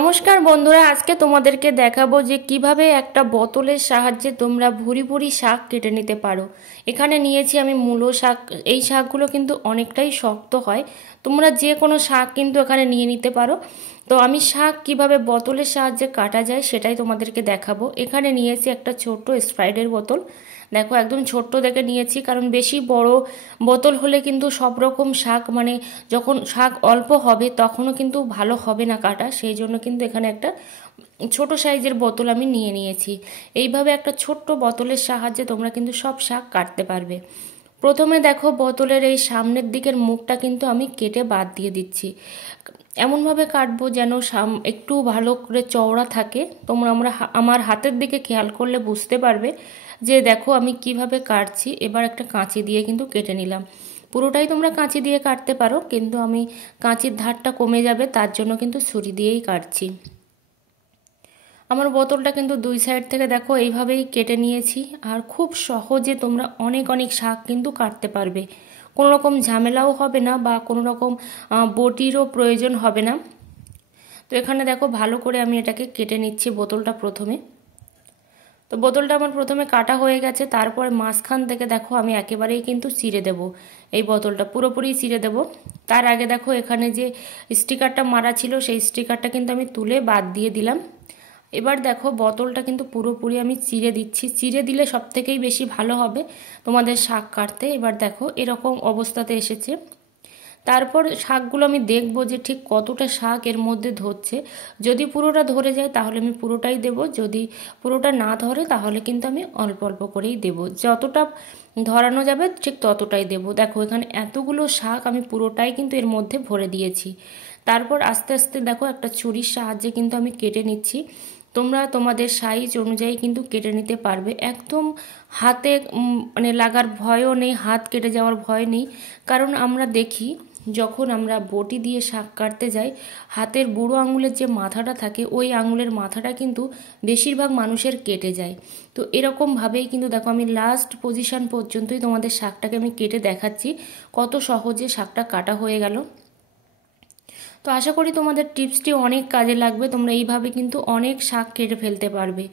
নমস্কার বন্ধুরা, আজকে তোমাদেরকে দেখাবো যে কিভাবে একটা বোতলের সাহায্যে তোমরা ভুরি ভুরি শাক কেটে নিতে পারো। এখানে নিয়েছি আমি মূলো শাক। এই শাকগুলো কিন্তু অনেকটাই শক্ত হয়। তোমরা যে কোনো শাক কিন্তু এখানে নিয়ে নিতে পারো। তো আমি শাক কিভাবে বোতলের সাহায্যে কাটা যায় সেটাই তোমাদেরকে দেখাবো। এখানে নিয়েছি একটা ছোট্ট স্প্রাইটের বোতল। দেখো একদম ছোট্ট দেখে নিয়েছি, কারণ বেশি বড় বোতল হলে কিন্তু সব রকম শাক যখন শাক অল্প হবে তখনও কিন্তু ভালো হবে না কাটা, সেই জন্য কিন্তু এখানে একটা ছোট সাইজের বোতল আমি নিয়ে নিয়েছি। এইভাবে একটা ছোট্ট বোতলের সাহায্যে তোমরা কিন্তু সব শাক কাটতে পারবে। প্রথমে দেখো বোতলের এই সামনের দিকের মুখটা কিন্তু আমি কেটে বাদ দিয়ে দিচ্ছি। এমনভাবে কাটবো যেন একটু ভালো করে চওড়া থাকে। আমার হাতের দিকে খেয়াল করলে বুঝতে পারবে যে দেখো আমি কিভাবে কাটছি। এবার একটা কাঁচি দিয়ে কিন্তু কেটে নিলাম। পুরোটাই তোমরা কাঁচি দিয়ে কাটতে পারো, কিন্তু আমি কাঁচির ধারটা কমে যাবে তার জন্য কিন্তু ছুরি দিয়েই কাটছি। আমার বোতলটা কিন্তু দুই সাইড থেকে দেখো এইভাবেই কেটে নিয়েছি। আর খুব সহজে তোমরা অনেক অনেক শাক কিন্তু কাটতে পারবে। কোনো রকম ঝামেলাও হবে না বা কোনো রকম বটিরও প্রয়োজন হবে না। তো এখানে দেখো ভালো করে আমি এটাকে কেটে নিচ্ছি বোতলটা প্রথমে। তো বোতলটা আমার প্রথমে কাটা হয়ে গেছে, তারপর মাঝখান থেকে দেখো আমি একেবারেই কিন্তু চিড়ে দেব। এই বোতলটা পুরোপুরি চিড়ে দেব। তার আগে দেখো এখানে যে স্টিকারটা মারা ছিল সেই স্টিকারটা কিন্তু আমি তুলে বাদ দিয়ে দিলাম। এবার দেখো বোতলটা কিন্তু পুরোপুরি আমি চিড়ে দিচ্ছি। চিড়ে দিলে সবথেকেই বেশি ভালো হবে তোমাদের শাক কাটতে। এবার দেখো এরকম অবস্থাতে এসেছে। তারপর শাকগুলো আমি দেখবো যে ঠিক কতটা শাক এর মধ্যে ধরছে। যদি পুরোটা ধরে যায় তাহলে আমি পুরোটাই দেব, যদি পুরোটা না ধরে তাহলে কিন্তু আমি অল্প অল্প করেই দেব। যতটা ধরানো যাবে ঠিক ততটাই দেব। দেখো এখানে এতগুলো শাক আমি পুরোটাই কিন্তু এর মধ্যে ভরে দিয়েছি। তারপর আস্তে আস্তে দেখো একটা ছুরির সাহায্যে কিন্তু আমি কেটে নিচ্ছি। তোমরা তোমাদের সাইজ অনুযায়ী কিন্তু কেটে নিতে পারবে। একদম হাতে লাগার ভয়ও নেই, হাত কেটে যাওয়ার ভয় নেই। কারণ আমরা দেখি যখন আমরা বটি দিয়ে শাক কাটতে যাই, হাতের বুড়ো আঙুলের যে মাথাটা থাকে ওই আঙুলের মাথাটা কিন্তু বেশিরভাগ মানুষের কেটে যায়। তো এরকমভাবেই কিন্তু দেখো আমি লাস্ট পজিশন পর্যন্তই তোমাদের শাকটাকে আমি কেটে দেখাচ্ছি কত সহজে শাকটা কাটা হয়ে গেল। তো আশা করি তোমাদের টিপসটি অনেক কাজে লাগবে। তোমরা এইভাবে কিন্তু অনেক শাক কেটে ফেলতে পারবে।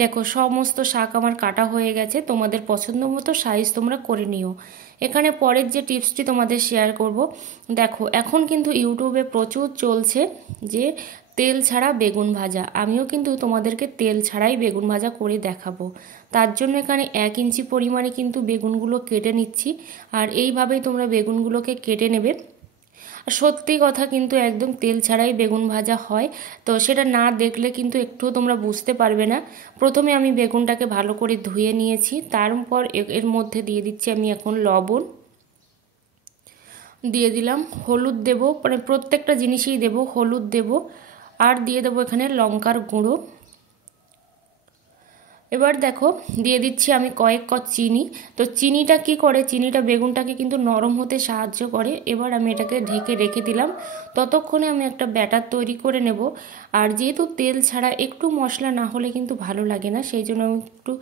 দেখো সমস্ত শাক আমার কাটা হয়ে গেছে। তোমাদের পছন্দ মতো সাইজ তোমরা করে নিও। এখানে পরের যে টিপসটি তোমাদের শেয়ার করব, দেখো এখন কিন্তু ইউটিউবে প্রচুর চলছে যে তেল ছাড়া বেগুন ভাজা। আমিও কিন্তু তোমাদেরকে তেল ছাড়াই বেগুন ভাজা করে দেখাবো। তার জন্য এখানে 1 ইঞ্চি পরিমাণে কিন্তু বেগুনগুলো কেটে নিচ্ছি। আর এইভাবেই তোমরা বেগুনগুলোকে কেটে নেবে। সত্যি কথা কিন্তু একদম তেল ছাড়াই বেগুন ভাজা হয়। তো সেটা না দেখলে কিন্তু একটুও তোমরা বুঝতে পারবে না। প্রথমে আমি বেগুনটাকে ভালো করে ধুয়ে নিয়েছি, তারপর এর মধ্যে দিয়ে দিচ্ছি আমি এখন লবণ দিয়ে দিলাম, হলুদ দেব, প্রত্যেকটা জিনিসই দেব, হলুদ দেব, আর দিয়ে দেবো এখানে লঙ্কার গুঁড়ো। এবার দেখো দিয়ে দিচ্ছি আমি কয়েক কপ চিনি। তো চিনিটা কি করে, চিনিটা বেগুনটাকে কিন্তু নরম হতে সাহায্য করে। এবার আমি এটাকে ঢেকে রেখে দিলাম। ততক্ষণে আমি একটা ব্যাটার তৈরি করে নেব। আর যেহেতু তেল ছাড়া একটু মশলা না হলে কিন্তু ভালো লাগে না, সেই জন্য আমি একটু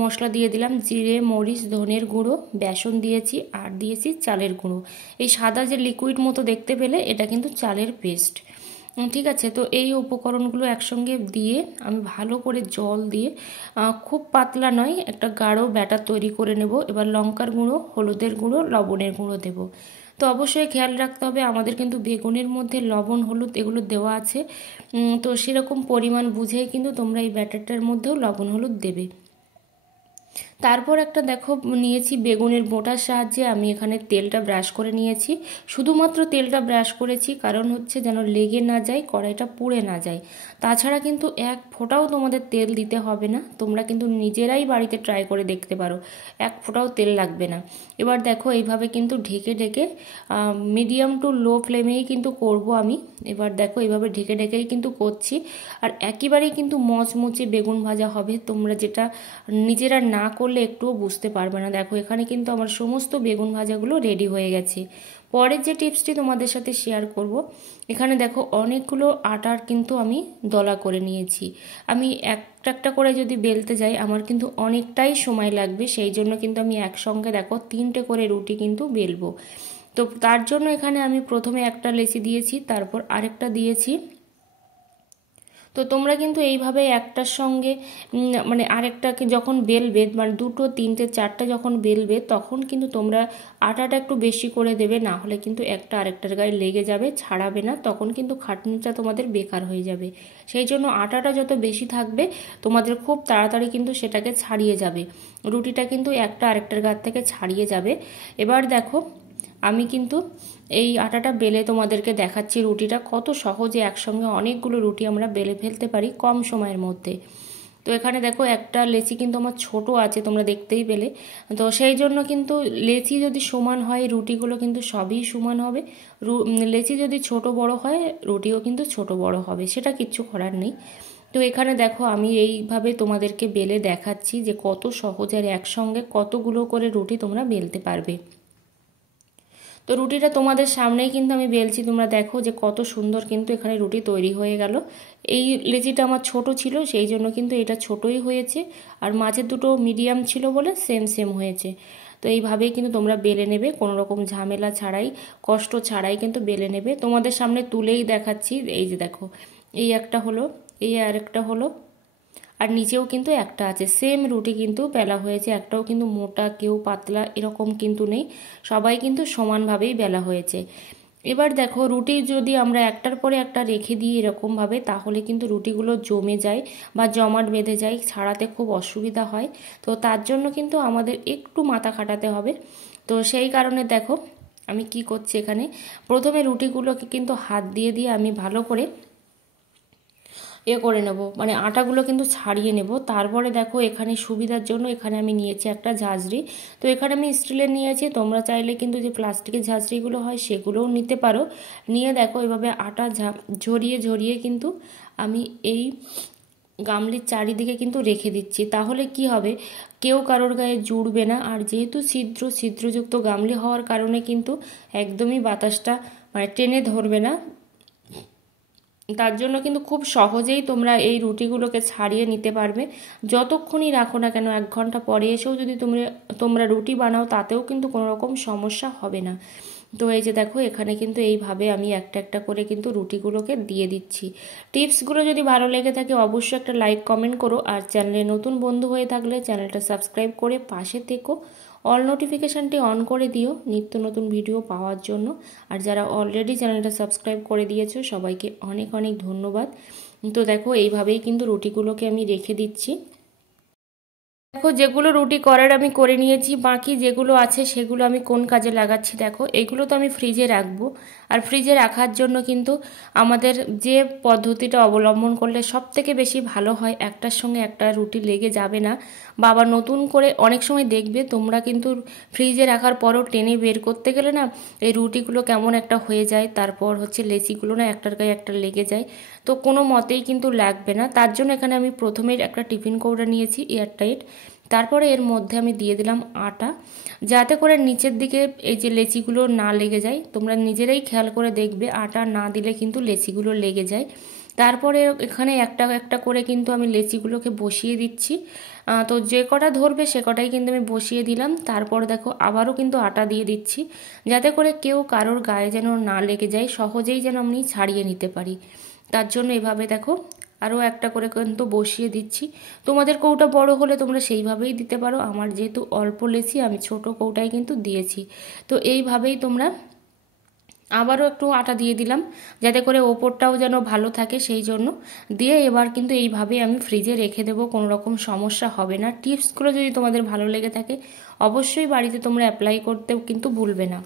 মশলা দিয়ে দিলাম। জিরে, মরিচ, ধনের গুঁড়ো, বেসন দিয়েছি, আর দিয়েছি চালের গুঁড়ো। এই সাদা যে লিকুইড মতো দেখতে পেলে এটা কিন্তু চালের পেস্ট। ঠিক আছে, তো এই উপকরণগুলো একসঙ্গে দিয়ে আমি ভালো করে জল দিয়ে খুব পাতলা নয়, একটা গাঢ় ব্যাটার তৈরি করে নেব। এবার লঙ্কার গুঁড়ো, হলুদের গুঁড়ো, লবণের গুঁড়ো দেব। তো অবশ্যই খেয়াল রাখতে হবে আমাদের কিন্তু বেগুনের মধ্যে লবণ, হলুদ এগুলো দেওয়া আছে। তো সেরকম পরিমাণ বুঝেই কিন্তু তোমরা এই ব্যাটারটার মধ্যেও লবণ, হলুদ দেবে। তারপর একটা দেখো নিয়েছি বেগুনের বোঁটার সাহায্যে আমি এখানে তেলটা ব্রাশ করে নিয়েছি। শুধুমাত্র তেলটা ব্রাশ করেছি কারণ হচ্ছে যেন লেগে না যায়, কড়াইটা পুড়ে না যায়। তাছাড়া কিন্তু এক ফোঁটাও তোমাদের তেল দিতে হবে না। তোমরা কিন্তু নিজেরাই বাড়িতে ট্রাই করে দেখতে পারো, এক ফোঁটাও তেল লাগবে না। এবার দেখো এইভাবে কিন্তু ঢেকে ঢেকে মিডিয়াম টু লো ফ্লেমেই কিন্তু করব আমি। এবার দেখো এইভাবে ঢেকে ঢেকেই কিন্তু করছি। আর একেবারেই কিন্তু মচমচে বেগুন ভাজা হবে, তোমরা যেটা নিজেরা না করলে একটুও বুঝতে পারবে না। দেখো এখানে কিন্তু আমার সমস্ত বেগুন ভাজাগুলো রেডি হয়ে গেছে। পরের যে টিপসটি তোমাদের সাথে শেয়ার করব, এখানে দেখো অনেকগুলো আটার কিন্তু আমি দলা করে নিয়েছি। আমি একটা একটা করে যদি বেলতে যাই আমার কিন্তু অনেকটাই সময় লাগবে, সেই জন্য কিন্তু আমি একসঙ্গে দেখো 3টে করে রুটি কিন্তু বেলবো। তো তার জন্য এখানে আমি প্রথমে একটা লেচি দিয়েছি, তারপর আরেকটা দিয়েছি, তো তোমরা কিন্তু এইভাবে একটার সঙ্গে মানে আরেকটাকে যখন বেলবে, মানে দুটো তিনটে চারটে যখন বেলবে, তখন কিন্তু তোমরা আটাটা একটু বেশি করে দেবে, না হলে কিন্তু একটা আরেকটার গায়ে লেগে যাবে, ছাড়াবে না, তখন কিন্তু খাটনিটা তোমাদের বেকার হয়ে যাবে। সেই জন্য আটাটা যত বেশি থাকবে তোমাদের খুব তাড়াতাড়ি কিন্তু সেটাকে ছাড়িয়ে যাবে, রুটিটা কিন্তু একটা আরেকটার গা থেকে ছাড়িয়ে যাবে। এবার দেখো আমি কিন্তু এই আটাটা বেলে তোমাদেরকে দেখাচ্ছি রুটিটা কত সহজে একসঙ্গে অনেকগুলো রুটি আমরা বেলে ফেলতে পারি কম সময়ের মধ্যে। তো এখানে দেখো একটা লেচি কিন্তু আমার ছোট আছে, তোমরা দেখতেই পেলে। তো সেই জন্য কিন্তু লেচি যদি সমান হয় রুটিগুলো কিন্তু সবই সমান হবে, লেচি যদি ছোট বড় হয় রুটিও কিন্তু ছোট বড় হবে, সেটা কিচ্ছু করার নেই। তো এখানে দেখো আমি এইভাবে তোমাদেরকে বেলে দেখাচ্ছি যে কত সহজ আর একসঙ্গে কতগুলো করে রুটি তোমরা বেলতে পারবে। তো রুটিটা তোমাদের সামনেই কিন্তু আমি বেলছি, তোমরা দেখো যে কত সুন্দর কিন্তু এখানে রুটি তৈরি হয়ে গেল। এই লেচিটা আমার ছোট ছিল সেই জন্য কিন্তু এটা ছোটই হয়েছে, আর মাঝের দুটো মিডিয়াম ছিল বলে সেম সেম হয়েছে। তো এইভাবেই কিন্তু তোমরা বেলে নেবে, কোনো রকম ঝামেলা ছাড়াই কষ্ট ছাড়াই কিন্তু বেলে নেবে। তোমাদের সামনে তুলেই দেখাচ্ছি, এই যে দেখো এই একটা হলো, এই আর একটা হলো, আর নিচেও কিন্তু একটা আছে, সেম রুটি কিন্তু বেলা হয়েছে, একটাও কিন্তু মোটা কেউ পাতলা এরকম কিন্তু নেই, সবাই কিন্তু সমানভাবেই বেলা হয়েছে। এবার দেখো রুটি যদি আমরা একটার পরে একটা রেখে দিই এরকমভাবে, তাহলে কিন্তু রুটিগুলো জমে যায় বা জমাট বেঁধে যায়, ছাড়াতে খুব অসুবিধা হয়। তো তার জন্য কিন্তু আমাদের একটু মাথা খাটাতে হবে। তো সেই কারণে দেখো আমি কি করছি, এখানে প্রথমে রুটিগুলোকে কিন্তু হাত দিয়ে দিয়ে আমি ভালো করে করে নেব, মানে আটাগুলো কিন্তু ছাড়িয়ে নেব। তারপরে দেখো এখানে সুবিধার জন্য এখানে আমি নিয়েছি একটা ঝাঁঝরি। তো এখানে আমি স্টিলের নিয়েছি, তোমরা চাইলে কিন্তু যে প্লাস্টিকের ঝাঁঝরিগুলো হয় সেগুলোও নিতে পারো। নিয়ে দেখো এভাবে আটা ঝরিয়ে ঝরিয়ে কিন্তু আমি এই গামলির চারিদিকে কিন্তু রেখে দিচ্ছি, তাহলে কি হবে কেউ কারোর গায়ে জুড়বে না। আর যেহেতু ছিদ্রযুক্ত গামলি হওয়ার কারণে কিন্তু একদমই বাতাসটা মানে টেনে ধরবে না, তার জন্য কিন্তু খুব সহজেই তোমরা এই রুটিগুলোকে ছাড়িয়ে নিতে পারবে। যতক্ষণই রাখো না কেন, 1 ঘন্টা পরে এসেও যদি তোমরা রুটি বানাও তাতেও কিন্তু কোনো রকম সমস্যা হবে না। তো এই যে দেখো এখানে কিন্তু এইভাবে আমি একটা একটা করে কিন্তু রুটিগুলোকে দিয়ে দিচ্ছি। টিপসগুলো যদি ভালো লেগে থাকে অবশ্যই একটা লাইক কমেন্ট করো, আর চ্যানেলে নতুন বন্ধু হয়ে থাকলে চ্যানেলটা সাবস্ক্রাইব করে পাশে থেকো, অল নোটিফিকেশানটি অন করে দিও নিত্য নতুন ভিডিও পাওয়ার জন্য। আর যারা অলরেডি চ্যানেলটা সাবস্ক্রাইব করে দিয়েছো সবাইকে অনেক অনেক ধন্যবাদ। তো দেখো এইভাবেই কিন্তু রুটিগুলোকে আমি রেখে দিচ্ছি। দেখো যেগুলো রুটি করার আমি করে নিয়েছি, বাকি যেগুলো আছে সেগুলো আমি কোন কাজে লাগাচ্ছি দেখো। এগুলো তো আমি ফ্রিজে রাখবো, আর ফ্রিজে রাখার জন্য কিন্তু আমাদের যে পদ্ধতিটা অবলম্বন করলে সব থেকে বেশি ভালো হয়, একটার সঙ্গে একটা রুটি লেগে যাবে না। বা আবার নতুন করে অনেক সময় দেখবে তোমরা কিন্তু ফ্রিজে রাখার পরও টেনে বের করতে গেলে না এই রুটিগুলো কেমন একটা হয়ে যায়, তারপর হচ্ছে লেচিগুলো না একটার গায়ে একটা লেগে যায়, তো কোনো মতেই কিন্তু লাগবে না। তার জন্য এখানে আমি প্রথমেই একটা টিফিন কৌটা নিয়েছি এয়ারটাইট, তারপরে এর মধ্যে আমি দিয়ে দিলাম আটা, যাতে করে নিচের দিকে এই যে লেচিগুলো না লেগে যায়। তোমরা নিজেরাই খেয়াল করে দেখবে আটা না দিলে কিন্তু লেচিগুলো লেগে যায়। তারপরে এখানে একটা একটা করে কিন্তু আমি লেচিগুলোকে বসিয়ে দিচ্ছি। তো যে কটা ধরবে সে কটাই কিন্তু আমি বসিয়ে দিলাম। তারপর দেখো আবারও কিন্তু আটা দিয়ে দিচ্ছি, যাতে করে কেউ কারোর গায়ে যেন না লেগে যায়, সহজেই যেন আমি ছাড়িয়ে নিতে পারি। তার জন্য এভাবে দেখো আরও একটা করে কিন্তু বসিয়ে দিচ্ছি। তোমাদের কৌটা বড় হলে তোমরা সেইভাবেই দিতে পারো, আমার যেহেতু অল্প লেচি আমি ছোট কৌটায় কিন্তু দিয়েছি। তো এইভাবেই তোমরা আবারও একটু আটা দিয়ে দিলাম, যাতে করে ওপরটাও যেন ভালো থাকে, সেই জন্য দিয়ে এবার কিন্তু এইভাবেই আমি ফ্রিজে রেখে দেবো, কোনো রকম সমস্যা হবে না। টিপসগুলো যদি তোমাদের ভালো লেগে থাকে অবশ্যই বাড়িতে তোমরা অ্যাপ্লাই করতেও কিন্তু ভুলবে না।